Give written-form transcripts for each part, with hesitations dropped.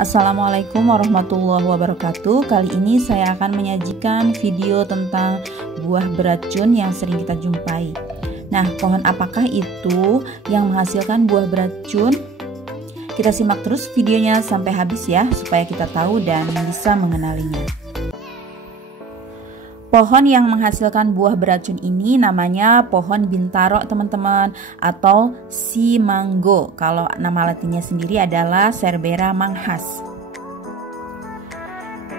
Assalamualaikum warahmatullahi wabarakatuh. Kali ini saya akan menyajikan video tentang buah beracun yang sering kita jumpai. Nah, pohon apakah itu yang menghasilkan buah beracun? Kita simak terus videonya sampai habis ya, supaya kita tahu dan bisa mengenalinya. Pohon yang menghasilkan buah beracun ini namanya pohon bintaro teman-teman, atau si mango. Kalau nama latinnya sendiri adalah Cerbera manghas.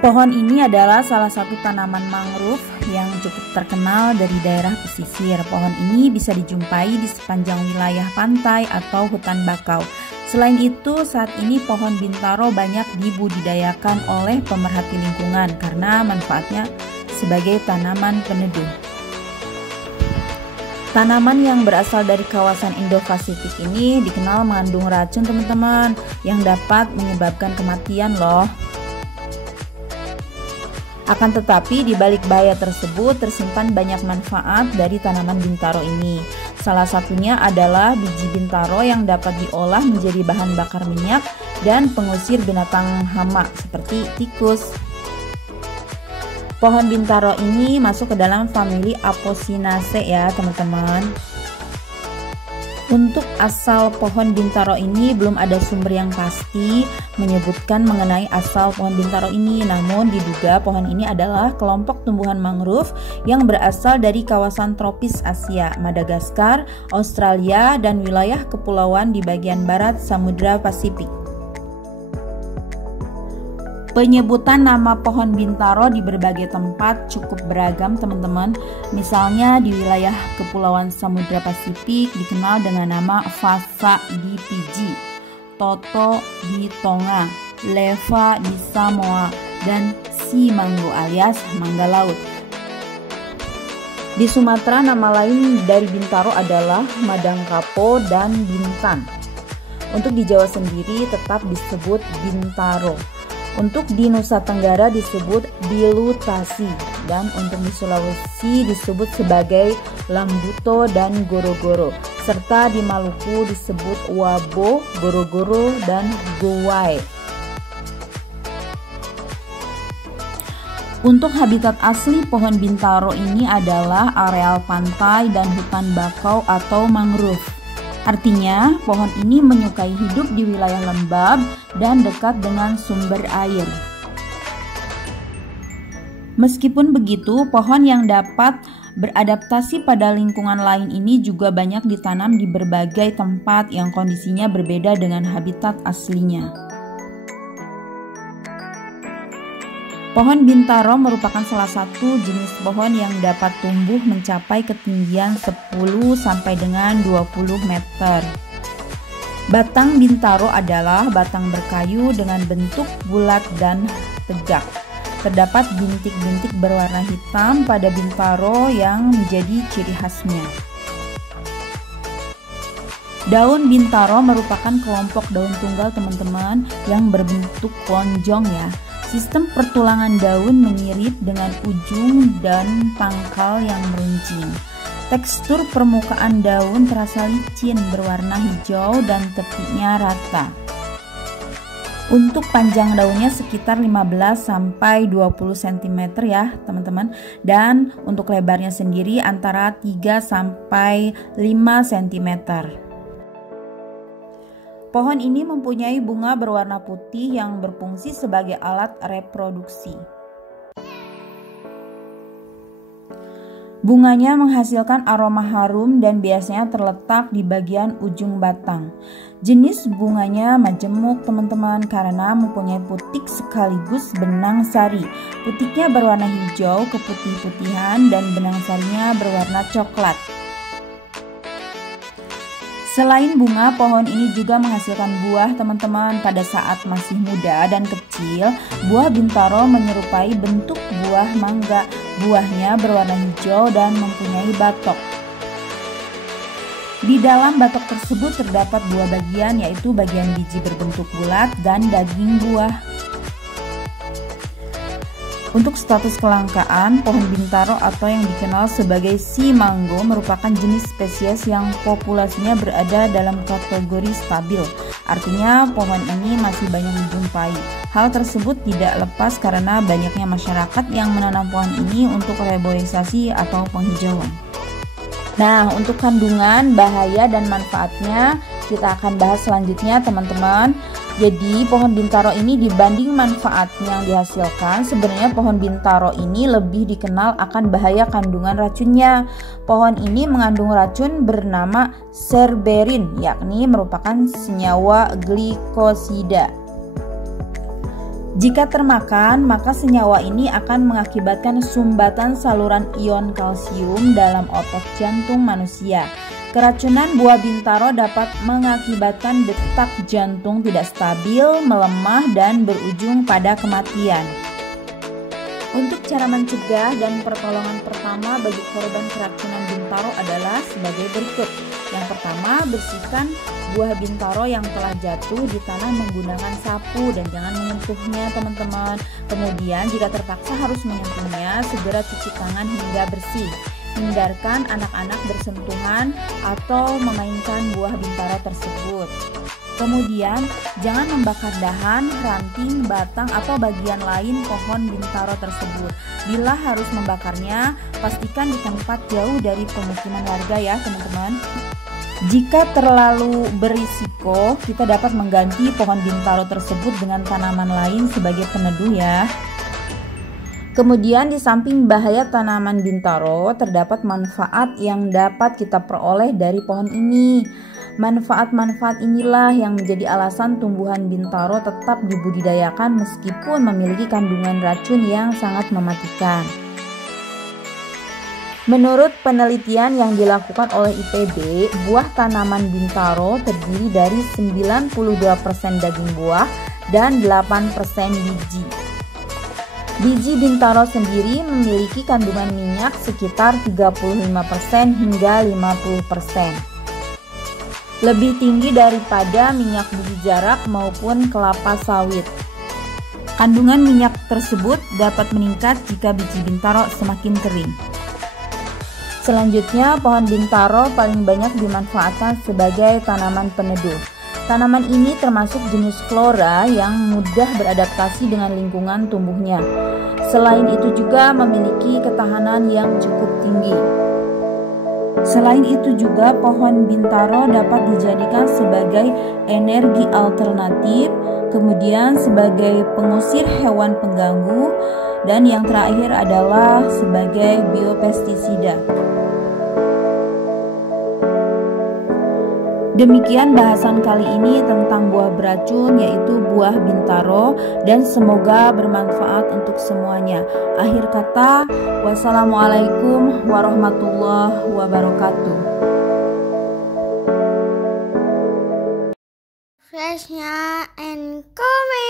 Pohon ini adalah salah satu tanaman mangrove yang cukup terkenal dari daerah pesisir. Pohon ini bisa dijumpai di sepanjang wilayah pantai atau hutan bakau. Selain itu, saat ini pohon bintaro banyak dibudidayakan oleh pemerhati lingkungan karena manfaatnya sebagai tanaman peneduh. Tanaman yang berasal dari kawasan Indo-Pasifik ini dikenal mengandung racun teman-teman, yang dapat menyebabkan kematian loh. Akan tetapi di balik bahaya tersebut tersimpan banyak manfaat dari tanaman bintaro ini. Salah satunya adalah biji bintaro yang dapat diolah menjadi bahan bakar minyak dan pengusir binatang hama seperti tikus. Pohon bintaro ini masuk ke dalam famili Apocynaceae ya teman-teman. Untuk asal pohon bintaro ini belum ada sumber yang pasti menyebutkan mengenai asal pohon bintaro ini. Namun diduga pohon ini adalah kelompok tumbuhan mangrove yang berasal dari kawasan tropis Asia, Madagaskar, Australia, dan wilayah kepulauan di bagian barat Samudra Pasifik. Penyebutan nama pohon bintaro di berbagai tempat cukup beragam teman-teman. Misalnya di wilayah Kepulauan Samudra Pasifik dikenal dengan nama Vasa di Fiji, Toto di Tonga, Leva di Samoa, dan si mango alias mangga laut. Di Sumatera nama lain dari bintaro adalah madangkapo dan bintan. Untuk di Jawa sendiri tetap disebut bintaro. Untuk di Nusa Tenggara disebut dilutasi, dan untuk di Sulawesi disebut sebagai lambuto dan goro-goro, serta di Maluku disebut wabo, goro-goro, dan gowai. Untuk habitat asli pohon bintaro ini adalah areal pantai dan hutan bakau atau mangrove. Artinya, pohon ini menyukai hidup di wilayah lembab dan dekat dengan sumber air. Meskipun begitu, pohon yang dapat beradaptasi pada lingkungan lain ini juga banyak ditanam di berbagai tempat yang kondisinya berbeda dengan habitat aslinya. Pohon bintaro merupakan salah satu jenis pohon yang dapat tumbuh mencapai ketinggian 10 sampai dengan 20 meter. Batang bintaro adalah batang berkayu dengan bentuk bulat dan tegak. Terdapat bintik-bintik berwarna hitam pada bintaro yang menjadi ciri khasnya. Daun bintaro merupakan kelompok daun tunggal teman-teman yang berbentuk lonjong ya. Sistem pertulangan daun menyirip dengan ujung dan pangkal yang meruncing. Tekstur permukaan daun terasa licin, berwarna hijau dan tepinya rata. Untuk panjang daunnya sekitar 15 sampai 20 cm ya, teman-teman. Dan untuk lebarnya sendiri antara 3 sampai 5 cm. Pohon ini mempunyai bunga berwarna putih yang berfungsi sebagai alat reproduksi. Bunganya menghasilkan aroma harum dan biasanya terletak di bagian ujung batang. Jenis bunganya majemuk teman-teman karena mempunyai putik sekaligus benang sari. Putiknya berwarna hijau keputih-putihan dan benang sarinya berwarna coklat. Selain bunga, pohon ini juga menghasilkan buah teman-teman. Pada saat masih muda dan kecil, buah bintaro menyerupai bentuk buah mangga. Buahnya berwarna hijau dan mempunyai batok. Di dalam batok tersebut terdapat dua bagian, yaitu bagian biji berbentuk bulat dan daging buah. Untuk status kelangkaan, pohon bintaro atau yang dikenal sebagai simango merupakan jenis spesies yang populasinya berada dalam kategori stabil. Artinya pohon ini masih banyak dijumpai. Hal tersebut tidak lepas karena banyaknya masyarakat yang menanam pohon ini untuk reboisasi atau penghijauan. Nah, untuk kandungan, bahaya, dan manfaatnya kita akan bahas selanjutnya, teman-teman. Jadi pohon bintaro ini dibanding manfaat yang dihasilkan, sebenarnya pohon bintaro ini lebih dikenal akan bahaya kandungan racunnya. Pohon ini mengandung racun bernama serberin, yakni merupakan senyawa glikosida. Jika termakan, maka senyawa ini akan mengakibatkan sumbatan saluran ion kalsium dalam otot jantung manusia. Keracunan buah bintaro dapat mengakibatkan detak jantung tidak stabil, melemah, dan berujung pada kematian. Untuk cara mencegah dan pertolongan pertama bagi korban keracunan bintaro adalah sebagai berikut. Yang pertama, bersihkan buah bintaro yang telah jatuh di tanah menggunakan sapu dan jangan menyentuhnya, teman-teman. Kemudian jika terpaksa harus menyentuhnya, segera cuci tangan hingga bersih. Hindarkan anak-anak bersentuhan atau memainkan buah bintaro tersebut. Kemudian, jangan membakar dahan, ranting, batang, atau bagian lain pohon bintaro tersebut. Bila harus membakarnya, pastikan di tempat jauh dari pemukiman warga ya, teman-teman. Jika terlalu berisiko, kita dapat mengganti pohon bintaro tersebut dengan tanaman lain sebagai peneduh ya. Kemudian di samping bahaya tanaman bintaro, terdapat manfaat yang dapat kita peroleh dari pohon ini. Manfaat-manfaat inilah yang menjadi alasan tumbuhan bintaro tetap dibudidayakan meskipun memiliki kandungan racun yang sangat mematikan. Menurut penelitian yang dilakukan oleh IPB, buah tanaman bintaro terdiri dari 92% daging buah dan 8% biji. Biji bintaro sendiri memiliki kandungan minyak sekitar 35% hingga 50%. Lebih tinggi daripada minyak biji jarak maupun kelapa sawit. Kandungan minyak tersebut dapat meningkat jika biji bintaro semakin kering. Selanjutnya, pohon bintaro paling banyak dimanfaatkan sebagai tanaman peneduh. Tanaman ini termasuk jenis flora yang mudah beradaptasi dengan lingkungan tumbuhnya. Selain itu juga memiliki ketahanan yang cukup tinggi. Selain itu juga pohon bintaro dapat dijadikan sebagai energi alternatif, kemudian sebagai pengusir hewan pengganggu, dan yang terakhir adalah sebagai biopestisida. Demikian bahasan kali ini tentang buah beracun, yaitu buah bintaro, dan semoga bermanfaat untuk semuanya. Akhir kata, wassalamualaikum warahmatullahi wabarakatuh. Freshnya and comment.